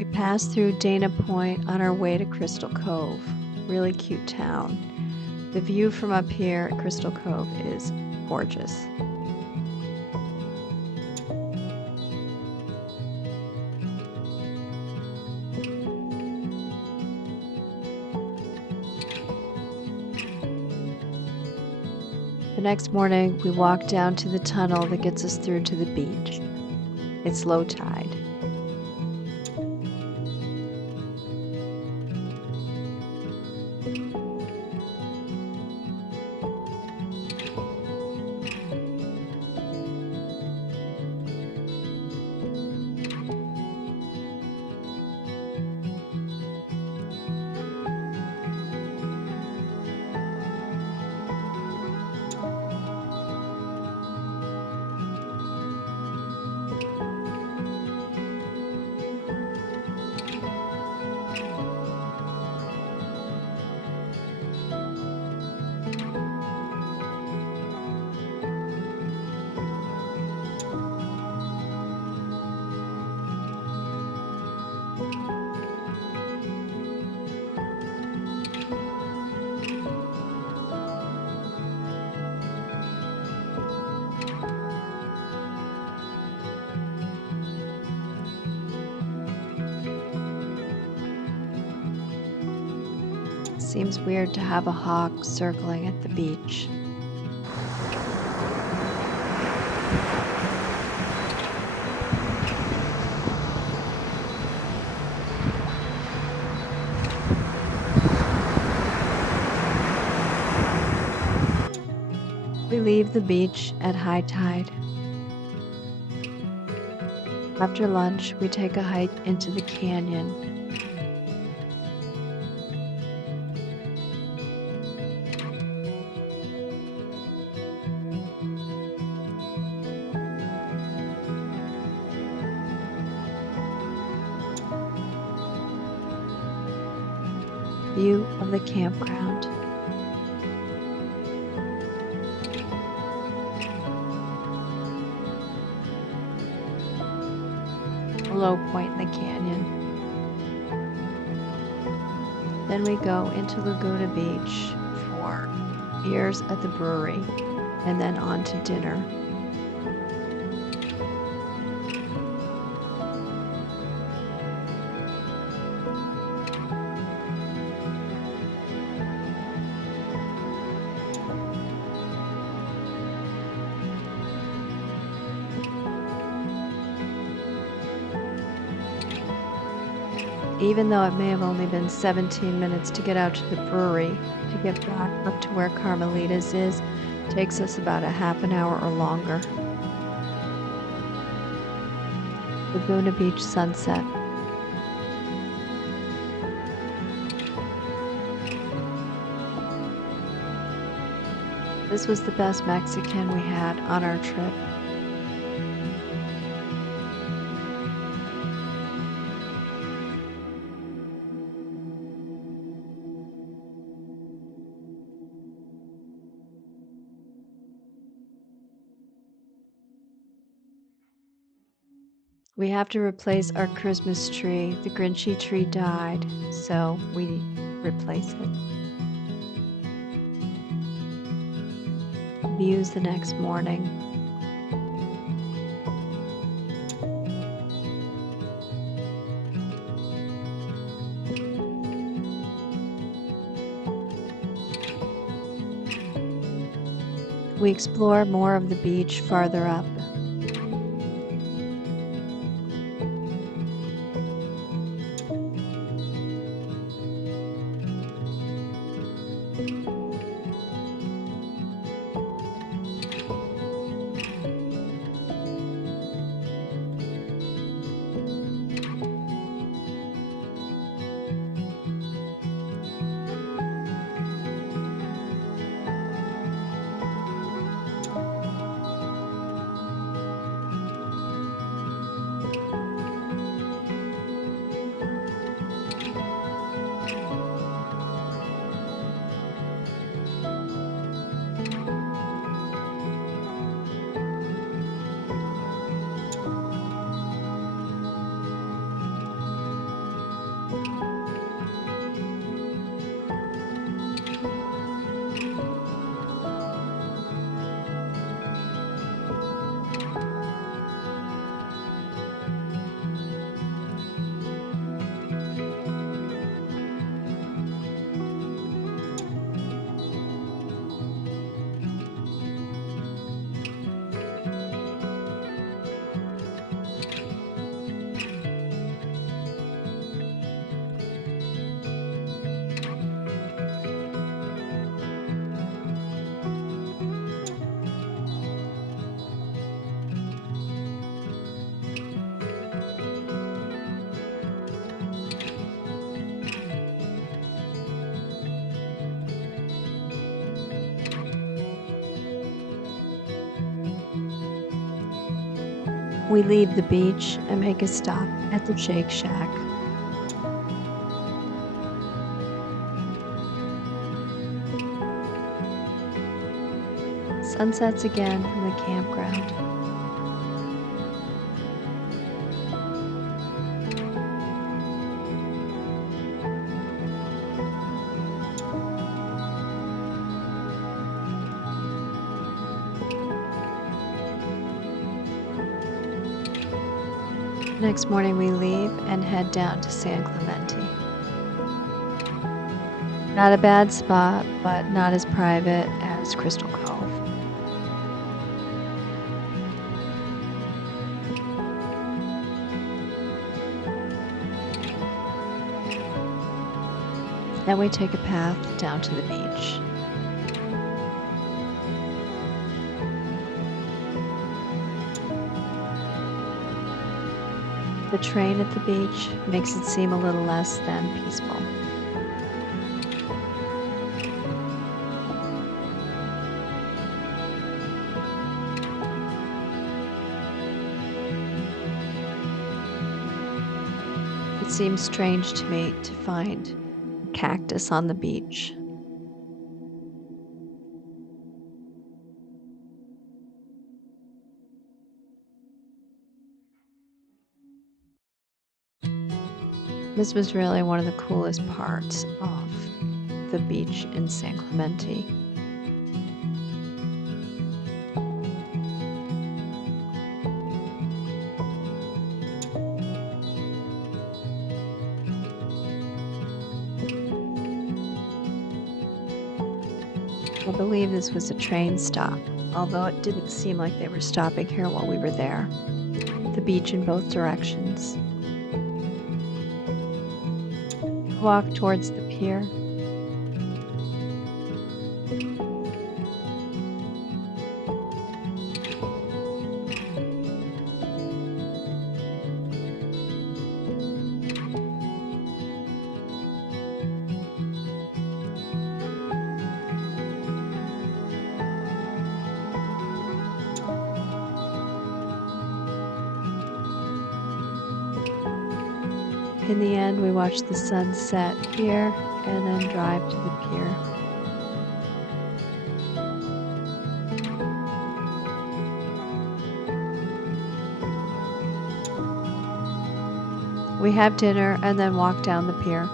We passed through Dana Point on our way to Crystal Cove. Really cute town. The view from up here at Crystal Cove is gorgeous. The next morning, we walk down to the tunnel that gets us through to the beach. It's low tide. Seems weird to have a hawk circling at the beach. We leave the beach at high tide. After lunch, we take a hike into the canyon. View of the campground. A low point in the canyon. Then we go into Laguna Beach for beers at the brewery and then on to dinner. Even though it may have only been 17 minutes to get out to the brewery, to get back up to where Carmelita's is, takes us about a half an hour or longer. Laguna Beach sunset. This was the best Mexican we had on our trip. We have to replace our Christmas tree. The Grinchy tree died, so we replace it. Views the next morning. We explore more of the beach farther up. We leave the beach and make a stop at the Shake Shack. Sunsets again from the campground. Next morning we leave and head down to San Clemente. Not a bad spot, but not as private as Crystal Cove. Then we take a path down to the beach. The train at the beach makes it seem a little less than peaceful. It seems strange to me to find a cactus on the beach. This was really one of the coolest parts of the beach in San Clemente. I believe this was a train stop, although it didn't seem like they were stopping here while we were there. The beach in both directions. Walk towards the pier. In the end, we watch the sun set here and then drive to the pier. We have dinner and then walk down the pier.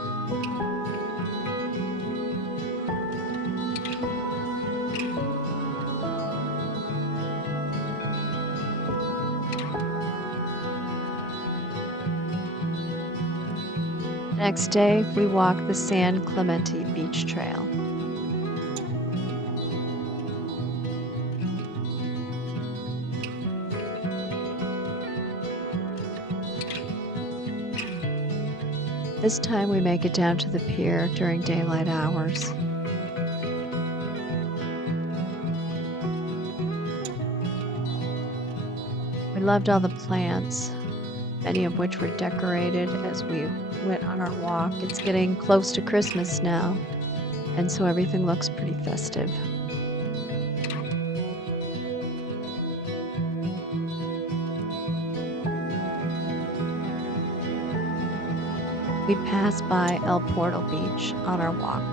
Next day, we walk the San Clemente Beach Trail. This time we make it down to the pier during daylight hours. We loved all the plants, many of which were decorated as we went on our walk. It's getting close to Christmas now, and so everything looks pretty festive. We pass by El Portal Beach on our walk.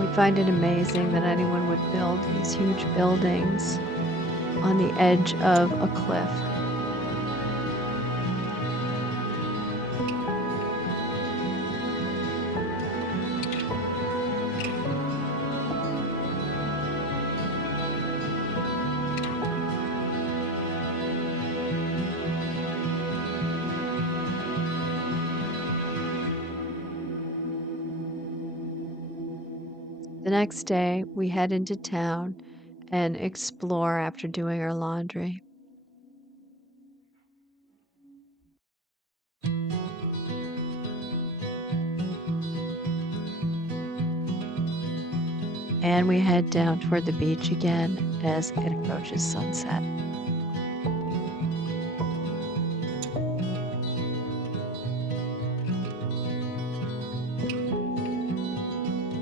We find it amazing that anyone would build these huge buildings on the edge of a cliff. The next day, we head into town and explore after doing our laundry. And we head down toward the beach again as it approaches sunset.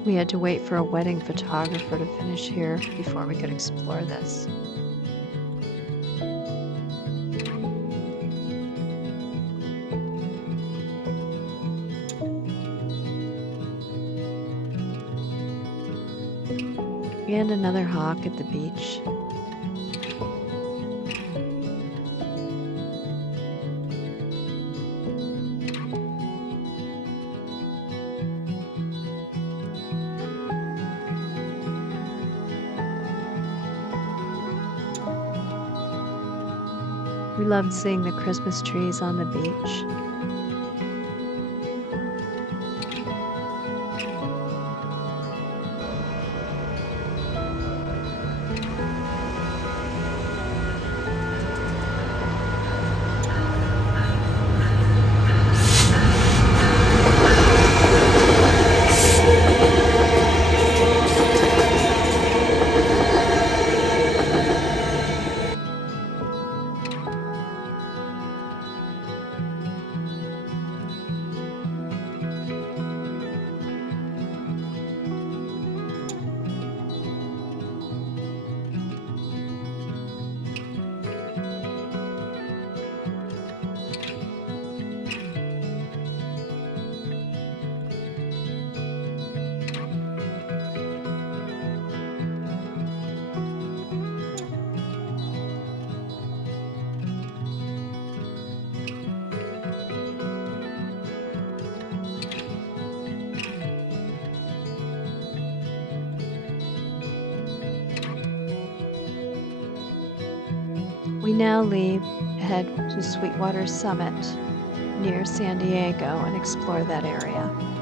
We had to wait for a wedding photographer to finish here before we could explore this. And another hawk at the beach. We loved seeing the Christmas trees on the beach. We now head to Sweetwater Summit near San Diego and explore that area.